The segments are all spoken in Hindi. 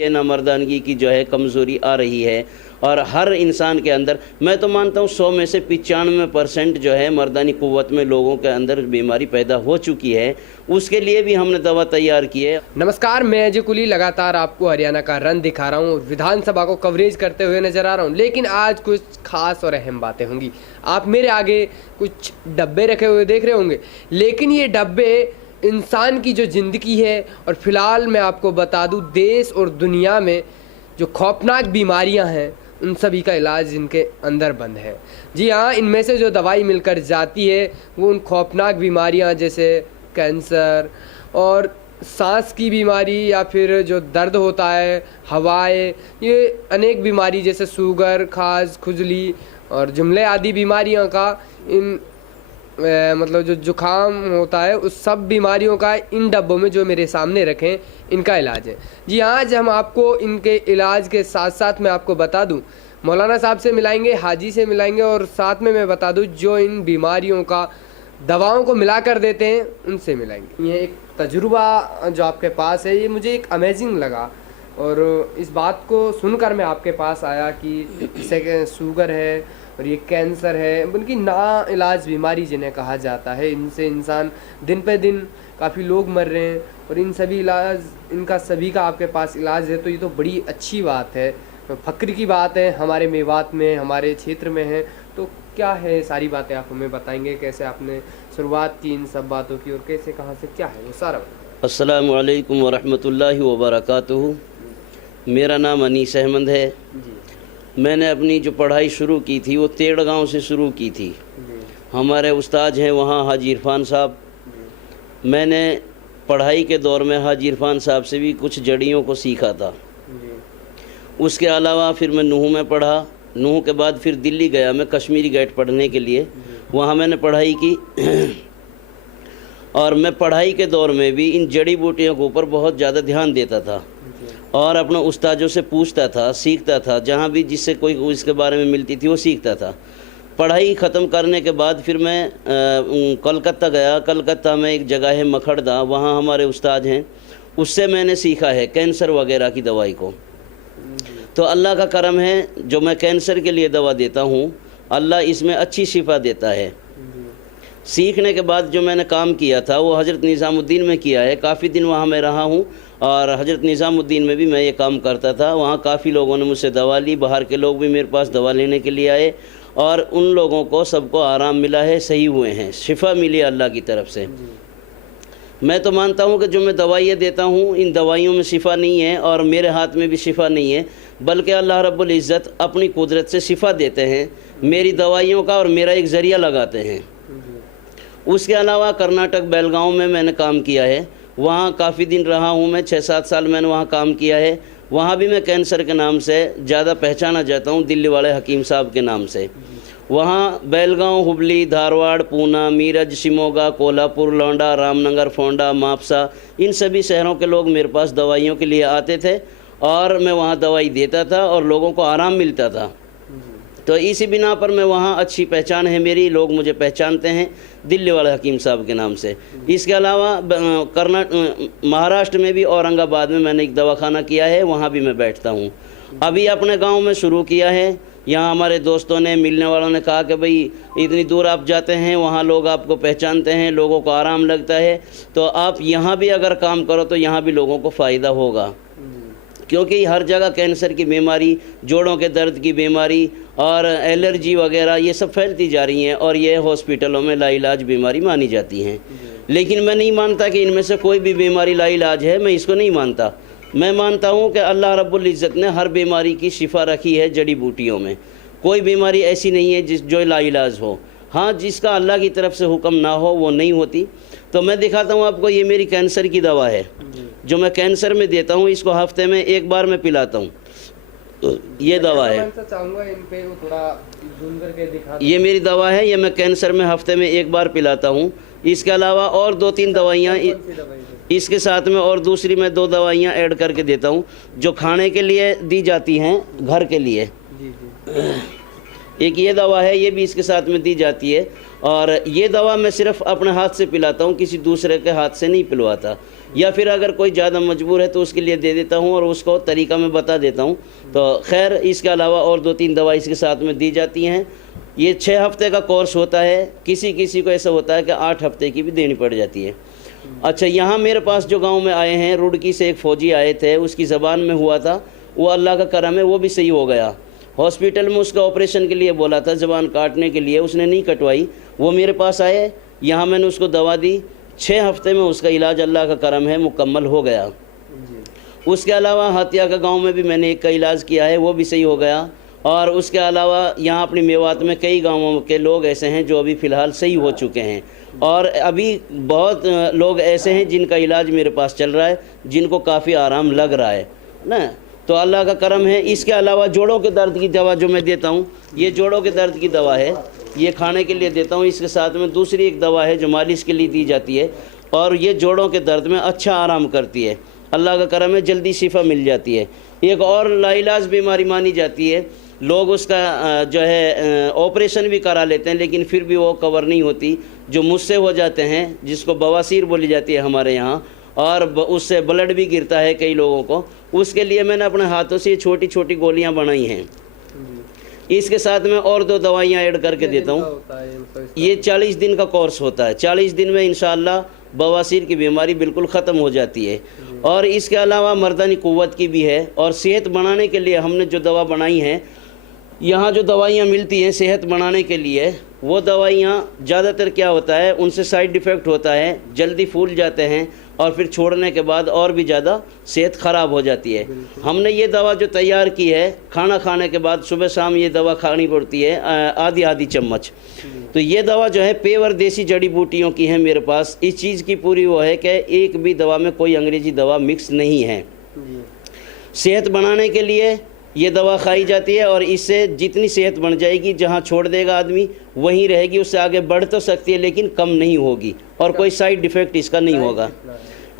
ये नामर्दानगी की जो है कमज़ोरी आ रही है और हर इंसान के अंदर, मैं तो मानता हूँ 100 में से 95% जो है मर्दानी क़ुव्वत में लोगों के अंदर बीमारी पैदा हो चुकी है। उसके लिए भी हमने दवा तैयार की है। नमस्कार, मैं अजय कुली लगातार आपको हरियाणा का रन दिखा रहा हूँ, विधानसभा को कवरेज करते हुए नजर आ रहा हूँ। लेकिन आज कुछ खास और अहम बातें होंगी। आप मेरे आगे कुछ डब्बे रखे हुए देख रहे होंगे, लेकिन ये डब्बे इंसान की जो ज़िंदगी है, और फिलहाल मैं आपको बता दूं देश और दुनिया में जो खौफनाक बीमारियां हैं उन सभी का इलाज इनके अंदर बंद है। जी हाँ, इनमें से जो दवाई मिलकर जाती है वो उन खौफनाक बीमारियां जैसे कैंसर और सांस की बीमारी या फिर जो दर्द होता है, हवाएं, ये अनेक बीमारी जैसे शुगर, खाज, खुजली और जुमले आदि बीमारियों का इन मतलब जो जुखाम होता है उस सब बीमारियों का इन डब्बों में जो मेरे सामने रखें इनका इलाज है। जी आज हम आपको इनके इलाज के साथ साथ मैं आपको बता दूं, मौलाना साहब से मिलाएंगे, हाजी से मिलाएंगे, और साथ में मैं बता दूं जो इन बीमारियों का दवाओं को मिला कर देते हैं उनसे मिलाएंगे। ये एक तजुर्बा जो आपके पास है ये मुझे एक अमेजिंग लगा, और इस बात को सुनकर मैं आपके पास आया कि इसे शुगर है और ये कैंसर है, उनकी ना इलाज बीमारी जिन्हें कहा जाता है, इनसे इंसान दिन पे दिन काफ़ी लोग मर रहे हैं, और इन सभी इलाज, इनका सभी का आपके पास इलाज है, तो ये तो बड़ी अच्छी बात है, फ़ख्र की बात है। हमारे मेवात में, हमारे क्षेत्र में है, तो क्या है सारी बातें आप हमें बताएंगे, कैसे आपने शुरुआत की इन सब बातों की, और कैसे, कहाँ से, क्या है वो सारा। अस्सलामु अलैकुम वरहमतुल्लाहि वबरकातुहू। मेरा नाम अनीस अहमद है। मैंने अपनी जो पढ़ाई शुरू की थी वो तेड़ गाँव से शुरू की थी। हमारे उस्ताद हैं वहाँ हाजी इरफान साहब। मैंने पढ़ाई के दौर में हाजी इरफान साहब से भी कुछ जड़ियों को सीखा था। उसके अलावा फिर मैं नूह में पढ़ा। नूह के बाद फिर दिल्ली गया मैं कश्मीरी गेट पढ़ने के लिए, वहाँ मैंने पढ़ाई की। और मैं पढ़ाई के दौर में भी इन जड़ी बूटियों के ऊपर बहुत ज़्यादा ध्यान देता था और अपने उस्तादों से पूछता था, सीखता था, जहाँ भी जिससे कोई इसके बारे में मिलती थी वो सीखता था। पढ़ाई ख़त्म करने के बाद फिर मैं कलकत्ता गया। कलकत्ता में एक जगह है मखड़दा, वहाँ हमारे उस्ताद हैं, उससे मैंने सीखा है कैंसर वगैरह की दवाई को। तो अल्लाह का करम है, जो मैं कैंसर के लिए दवा देता हूँ अल्लाह इसमें अच्छी शिफा देता है। सीखने के बाद जो मैंने काम किया था वो हज़रत निज़ामुद्दीन में किया है। काफ़ी दिन वहाँ मैं रहा हूँ और हज़रत निज़ामुद्दीन में भी मैं ये काम करता था। वहाँ काफ़ी लोगों ने मुझसे दवा ली, बाहर के लोग भी मेरे पास दवा लेने के लिए आए और उन लोगों को सबको आराम मिला है, सही हुए हैं, शिफा मिली अल्लाह की तरफ से। मैं तो मानता हूँ कि जो मैं दवाइयाँ देता हूँ इन दवाइयों में शिफा नहीं है और मेरे हाथ में भी शिफा नहीं है, बल्कि अल्लाह रब्बुल इज़्ज़त अपनी कुदरत से शिफा देते हैं मेरी दवाइयों का और मेरा एक ज़रिया लगाते हैं। उसके अलावा कर्नाटक बेलगांव में मैंने काम किया है, वहाँ काफ़ी दिन रहा हूँ मैं, 6-7 साल मैंने वहाँ काम किया है। वहाँ भी मैं कैंसर के नाम से ज़्यादा पहचाना जाता हूँ, दिल्ली वाले हकीम साहब के नाम से। वहाँ बेलगांव, हुबली, धारवाड़, पूना, मीरज, शिमोगा, कोल्हापुर, लौंडा, रामनगर, फोंडा, मापसा, इन सभी शहरों के लोग मेरे पास दवाइयों के लिए आते थे और मैं वहाँ दवाई देता था और लोगों को आराम मिलता था। तो इसी बिना पर मैं वहाँ अच्छी पहचान है मेरी, लोग मुझे पहचानते हैं दिल्ली वाले हकीम साहब के नाम से। इसके अलावा महाराष्ट्र में भी औरंगाबाद में मैंने एक दवाखाना किया है, वहाँ भी मैं बैठता हूँ। अभी अपने गांव में शुरू किया है। यहाँ हमारे दोस्तों ने, मिलने वालों ने कहा कि भाई इतनी दूर आप जाते हैं, वहाँ लोग आपको पहचानते हैं, लोगों को आराम लगता है, तो आप यहाँ भी अगर काम करो तो यहाँ भी लोगों को फ़ायदा होगा। क्योंकि हर जगह कैंसर की बीमारी, जोड़ों के दर्द की बीमारी और एलर्जी वगैरह ये सब फैलती जा रही हैं और ये हॉस्पिटलों में लाइलाज बीमारी मानी जाती हैं। लेकिन मैं नहीं मानता कि इनमें से कोई भी बीमारी लाइलाज है, मैं इसको नहीं मानता। मैं मानता हूँ कि अल्लाह रब्बुल इज़्ज़त ने हर बीमारी की शिफा रखी है जड़ी बूटियों में। कोई बीमारी ऐसी नहीं है जो लाइलाज हो। हाँ, जिसका अल्लाह की तरफ से हुक्म ना हो वो नहीं होती। तो मैं दिखाता हूँ आपको, ये मेरी कैंसर की दवा है जो मैं कैंसर में देता हूँ। इसको हफ्ते में एक बार मैं पिलाता हूँ। तो ये दवा है, ये मेरी दवा है, ये मैं कैंसर में हफ्ते में एक बार पिलाता हूँ। इसके अलावा और 2-3 दवाइयाँ इसके साथ में, और दूसरी मैं 2 दवाइयाँ ऐड करके देता हूँ जो खाने के लिए दी जाती हैं घर के लिए। एक ये दवा है, ये भी इसके साथ में दी जाती है। और ये दवा मैं सिर्फ अपने हाथ से पिलाता हूँ, किसी दूसरे के हाथ से नहीं पिलवाता, या फिर अगर कोई ज़्यादा मजबूर है तो उसके लिए दे देता हूँ और उसको तरीका मैं बता देता हूँ। तो खैर, इसके अलावा और 2-3 दवा इसके साथ में दी जाती हैं। ये 6 हफ्ते का कोर्स होता है, किसी किसी को ऐसा होता है कि 8 हफ्ते की भी देनी पड़ जाती है। अच्छा, यहाँ मेरे पास जो गांव में आए हैं, रुड़की से एक फ़ौजी आए थे, उसकी ज़बान में हुआ था, वो अल्लाह का करम है वो भी सही हो गया। हॉस्पिटल में उसका ऑपरेशन के लिए बोला था, ज़बान काटने के लिए, उसने नहीं कटवाई, वो मेरे पास आए, यहाँ मैंने उसको दवा दी, 6 हफ्ते में उसका इलाज अल्लाह का करम है मुकम्मल हो गया। उसके अलावा हतिया का गांव में भी मैंने एक का इलाज किया है, वो भी सही हो गया। और उसके अलावा यहाँ अपनी मेवात में कई गांवों के लोग ऐसे हैं जो अभी फ़िलहाल सही हो चुके हैं, और अभी बहुत लोग ऐसे हैं जिनका इलाज मेरे पास चल रहा है, जिनको काफ़ी आराम लग रहा है ना। तो अल्लाह का करम है। इसके अलावा जोड़ों के दर्द की दवा जो मैं देता हूँ, ये जोड़ों के दर्द की दवा है, ये खाने के लिए देता हूँ। इसके साथ में दूसरी एक दवा है जो मालिश के लिए दी जाती है, और ये जोड़ों के दर्द में अच्छा आराम करती है। अल्लाह का करम है, जल्दी शिफा मिल जाती है। एक और लाइलाज बीमारी मानी जाती है, लोग उसका जो है ऑपरेशन भी करा लेते हैं, लेकिन फिर भी वो कवर नहीं होती, जो मुझसे हो जाते हैं, जिसको बवासीर बोली जाती है हमारे यहाँ, और उससे ब्लड भी गिरता है कई लोगों को। उसके लिए मैंने अपने हाथों से छोटी छोटी गोलियां बनाई हैं। इसके साथ में और 2 दवाइयां ऐड करके देता हूँ। ये 40 दिन का कोर्स होता है, 40 दिन में इंशाअल्लाह बवासीर की बीमारी बिल्कुल ख़त्म हो जाती है। और इसके अलावा मर्दानी क़ुव्वत की भी है, और सेहत बनाने के लिए हमने जो दवा बनाई है, यहाँ जो दवाइयाँ मिलती हैं सेहत बनाने के लिए, वो दवाइयाँ ज़्यादातर क्या होता है, उनसे साइड इफ़ेक्ट होता है, जल्दी फूल जाते हैं, और फिर छोड़ने के बाद और भी ज़्यादा सेहत ख़राब हो जाती है। हमने ये दवा जो तैयार की है, खाना खाने के बाद सुबह शाम ये दवा खानी पड़ती है, आधी चम्मच। तो ये दवा जो है पेवर देसी जड़ी बूटियों की है मेरे पास। इस चीज़ की पूरी वो है कि एक भी दवा में कोई अंग्रेज़ी दवा मिक्स नहीं है। सेहत बनाने के लिए ये दवा खाई जाती है, और इससे जितनी सेहत बन जाएगी, जहाँ छोड़ देगा आदमी वहीं रहेगी, उससे आगे बढ़ तो सकती है लेकिन कम नहीं होगी, और कोई साइड इफ़ेक्ट इसका नहीं होगा।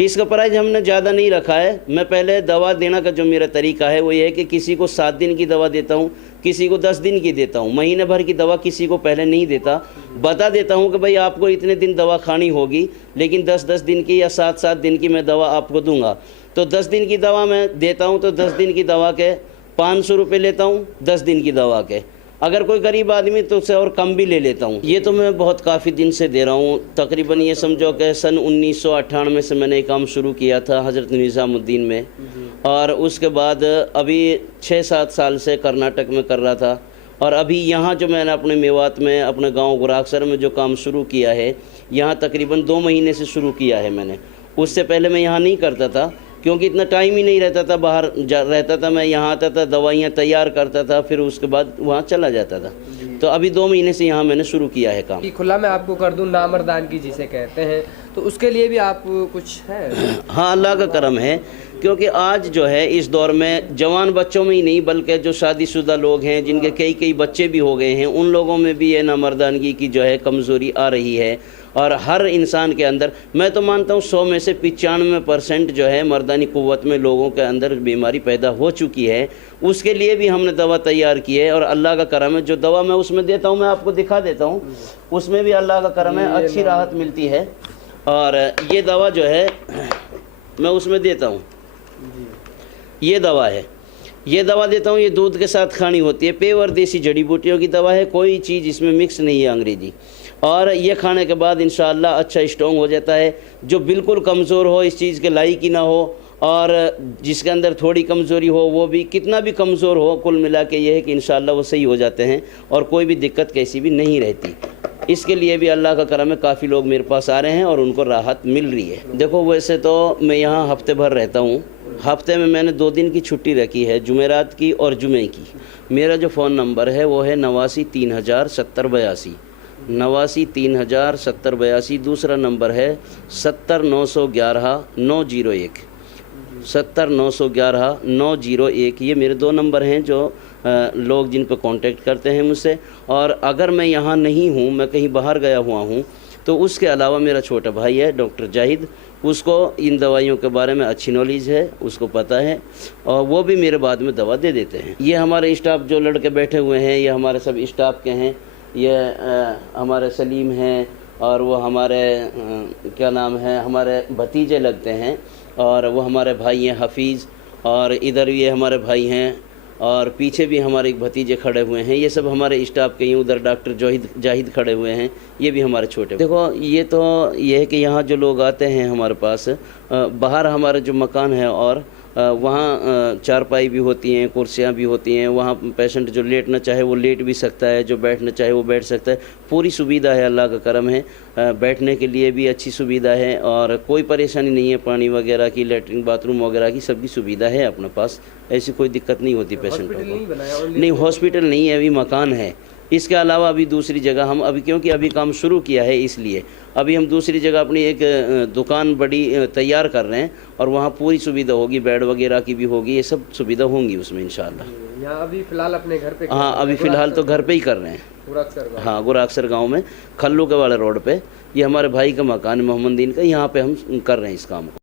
इसका प्राइस हमने ज़्यादा नहीं रखा है। मैं पहले दवा देना का जो मेरा तरीका है वो ये है कि किसी को 7 दिन की दवा देता हूँ, किसी को 10 दिन की देता हूँ, महीने भर की दवा किसी को पहले नहीं देता। बता देता हूँ कि भाई आपको इतने दिन दवा खानी होगी, लेकिन 10-10 दिन की या 7-7 दिन की मैं दवा आपको दूंगा। तो 10 दिन की दवा मैं देता हूँ, तो 10 दिन की दवा के 500 रुपये लेता हूँ, 10 दिन की दवा के। अगर कोई गरीब आदमी तो उससे और कम भी ले लेता हूँ। ये तो मैं बहुत काफ़ी दिन से दे रहा हूँ, तकरीबन ये समझो कि सन 1998 से मैंने ये काम शुरू किया था हज़रत निज़ामुद्दीन में, और उसके बाद अभी 6-7 साल से कर्नाटक में कर रहा था। और अभी यहाँ जो मैंने अपने मेवात में, अपने गांव गुराकसर में जो काम शुरू किया है, यहाँ तकरीबन 2 महीने से शुरू किया है मैंने। उससे पहले मैं यहाँ नहीं करता था, क्योंकि इतना टाइम ही नहीं रहता था, बाहर रहता था मैं, यहाँ आता था, दवाइयाँ तैयार करता था, फिर उसके बाद वहाँ चला जाता था। तो अभी 2 महीने से यहाँ मैंने शुरू किया है काम। खुला मैं आपको कर दूं नामर्दान की जिसे कहते हैं, तो उसके लिए भी आप कुछ है? हाँ, अल्लाह का करम है, क्योंकि आज जो है इस दौर में जवान बच्चों में ही नहीं, बल्कि जो शादीशुदा लोग हैं, जिनके कई बच्चे भी हो गए हैं, उन लोगों में भी ये नामर्दानगी की जो है कमज़ोरी आ रही है। और हर इंसान के अंदर, मैं तो मानता हूँ 100 में से 95% जो है मर्दानी क़ुव्वत में लोगों के अंदर बीमारी पैदा हो चुकी है। उसके लिए भी हमने दवा तैयार की है, और अल्लाह का करम है, जो दवा मैं उसमें देता हूँ मैं आपको दिखा देता हूँ, उसमें भी अल्लाह का करम है, अच्छी राहत मिलती है। और ये दवा जो है मैं उसमें देता हूँ, ये दवा है, ये दवा देता हूँ, ये दूध के साथ खानी होती है, पेवर देसी जड़ी बूटियों की दवा है, कोई चीज़ इसमें मिक्स नहीं है अंग्रेजी। और ये खाने के बाद इंशाअल्लाह अच्छा स्ट्रॉन्ग हो जाता है। जो बिल्कुल कमज़ोर हो, इस चीज़ के लायक ही ना हो, और जिसके अंदर थोड़ी कमज़ोरी हो, वो भी कितना भी कमज़ोर हो, कुल मिला के ये है कि इंशाअल्लाह वो सही हो जाते हैं, और कोई भी दिक्कत कैसी भी नहीं रहती। इसके लिए भी अल्लाह का करम है, काफ़ी लोग मेरे पास आ रहे हैं और उनको राहत मिल रही है। देखो, वैसे तो मैं यहाँ हफ्ते भर रहता हूँ, हफ्ते में मैंने 2 दिन की छुट्टी रखी है, जुमेरात की और जुमे की। मेरा जो फ़ोन नंबर है वो है 89 3000 70 82, 89 3000 70 82। दूसरा नंबर है 70 911 901, 70 911 901। ये मेरे 2 नंबर हैं जो लोग जिन पर कांटेक्ट करते हैं मुझसे। और अगर मैं यहाँ नहीं हूँ, मैं कहीं बाहर गया हुआ हूँ, तो उसके अलावा मेरा छोटा भाई है डॉक्टर जाहिद, उसको इन दवाइयों के बारे में अच्छी नॉलेज है, उसको पता है, और वो भी मेरे बाद में दवा दे देते हैं। ये हमारे स्टाफ जो लड़के बैठे हुए हैं, ये हमारे सब स्टाफ के हैं। ये हमारे सलीम हैं, और वो हमारे क्या नाम है, हमारे भतीजे लगते हैं, और वो हमारे भाई हैं हफीज़, और इधर ये हमारे भाई हैं, और पीछे भी हमारे एक भतीजे खड़े हुए हैं। ये सब हमारे स्टाफ के हैं। उधर डॉक्टर जाहिद खड़े हुए हैं, ये भी हमारे छोटे। देखो ये तो ये है कि यहाँ जो लोग आते हैं हमारे पास, बाहर हमारा जो मकान है, और वहाँ चारपाई भी होती हैं, कुर्सियाँ भी होती हैं। वहाँ पेशेंट जो लेटना चाहे वो लेट भी सकता है, जो बैठना चाहे वो बैठ सकता है। पूरी सुविधा है, अल्लाह का करम है। बैठने के लिए भी अच्छी सुविधा है, और कोई परेशानी नहीं है। पानी वगैरह की, लेटरिन बाथरूम वगैरह की सबकी सुविधा है अपने पास। ऐसी कोई दिक्कत नहीं होती पेशेंटों को। नहीं, हॉस्पिटल नहीं है, अभी मकान है। इसके अलावा अभी दूसरी जगह हम अभी, क्योंकि अभी काम शुरू किया है, इसलिए अभी हम दूसरी जगह अपनी एक दुकान बड़ी तैयार कर रहे हैं, और वहाँ पूरी सुविधा होगी, बेड वगैरह की भी होगी, ये सब सुविधा होंगी उसमें इंशाल्लाह। यहाँ अभी फ़िलहाल अपने घर पे? हाँ, अभी फ़िलहाल तो घर पे ही कर रहे हैं। हाँ, गुराक्सर गांव में खल्लू के वाले रोड पे। ये हमारे भाई का मकान है, मोहम्मद दीन का। यहाँ पे हम कर रहे हैं इस काम को।